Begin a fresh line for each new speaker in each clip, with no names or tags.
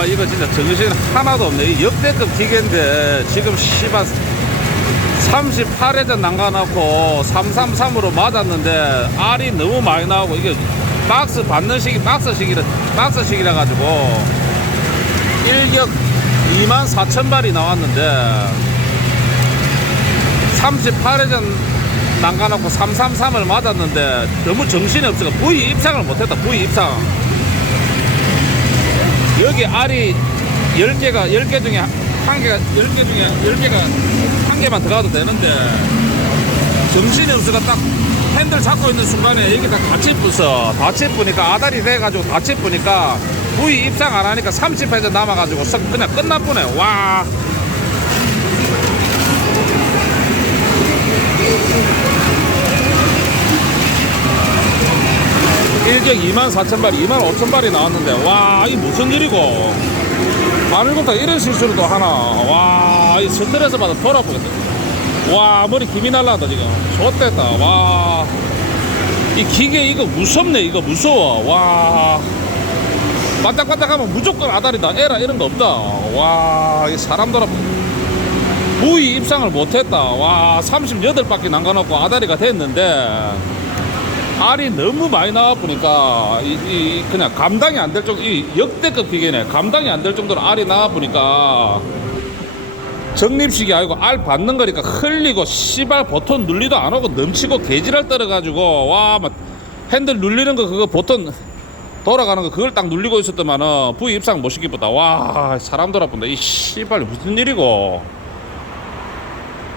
와 이거 진짜 정신 하나도 없네. 이 역대급 기계인데 지금 씨발 38회전 남가놓고 333으로 맞았는데 알이 너무 많이 나오고 이게 박스 받는 시기 박스식이라 박스식이라 가지고 일격 2만 4천 발이 나왔는데 38회전 남가놓고 333을 맞았는데 너무 정신이 없어서 부위 입상을 못했다 부위 입상 여기 알이 10개가 10개 중에 한 개가 10개 중에 10개가 한 개만 들어가도 되는데 정신이 없어가 딱 핸들 잡고 있는 순간에 여기 다 같이 부서. 같이 부니까 아다리 돼가지고 같이 부니까 부위 입상 안 하니까 30회전 남아가지고 썩 그냥 끝나쁘네 와 일격 2만 4천 발, 2만 5천 발이 나왔는데 와, 이 무슨 일이고? 바늘곰탕 이런 실수를 또 하나. 와, 이 스트레스 받아 돌아보겠다. 와, 머리 김이 날라간다 지금. 좋됐다. 와, 이 기계 이거 무섭네. 이거 무서워. 와, 반짝반짝하면 무조건 아다리다. 에라 이런 거 없다. 와, 이 사람 돌아. 부위 입상을 못했다. 와, 38바퀴 남겨놓고 아다리가 됐는데. 알이 너무 많이 나와 보니까 이, 이 그냥 감당이 안 될 정도 이 역대급 기계네. 감당이 안 될 정도로 알이 나와 보니까 적립식이 아니고 알 받는 거니까 흘리고 씨발 버튼 눌리도 안 하고 넘치고 개지랄 떨어가지고 와 막 핸들 눌리는 거 그거 버튼 돌아가는 거 그걸 딱 눌리고 있었더만은 부위 입상 못 시키겠다. 와 사람 돌아본다 이 씨발 무슨 일이고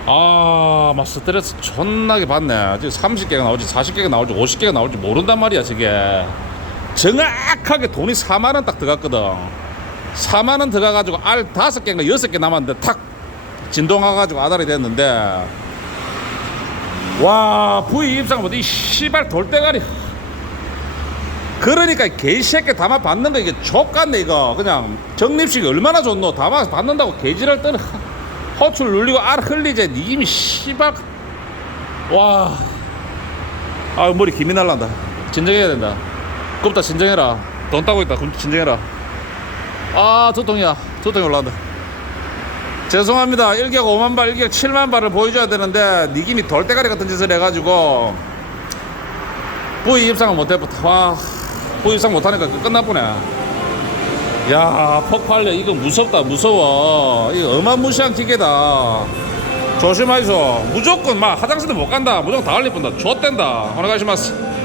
아, 막 스트레스 존나게 받네. 지금 30개가 나올지 40개가 나올지 50개가 나올지 모른단 말이야, 저게. 정확하게 돈이 4만 원 딱 들어갔거든. 4만 원 들어가가지고 알 5개인가 6개 남았는데 탁 진동화가지고 아다리 됐는데. 와, 부위 입상 보다 이 씨발 돌대가리. 그러니까 개새끼 담아 받는 거 이게 족같네, 이거. 그냥 적립식이 얼마나 좋노. 담아 받는다고 개지랄 떠는. 허출 눌리고 알 흘리제 님이 씨발 와. 아 머리 김이 날란다. 진정해야 된다. 꼽다 진정해라. 돈 따고 있다. 그럼 진정해라. 아 두통이야. 두통이 올라간다. 죄송합니다. 1격 5만 발, 1격 7만 발을 보여줘야 되는데 니김이 돌대가리 같은 짓을 해가지고 부위 입상을 못해부터 와 부위 입상 못하니까 끝나보네. 야 폭발력 이거 무섭다 무서워. 이거 어마무시한 기계다. 조심하이소. 무조건 막 화장실도 못 간다. 무조건 다 흘릴 뿐다. 좆된다. 오늘 가시마스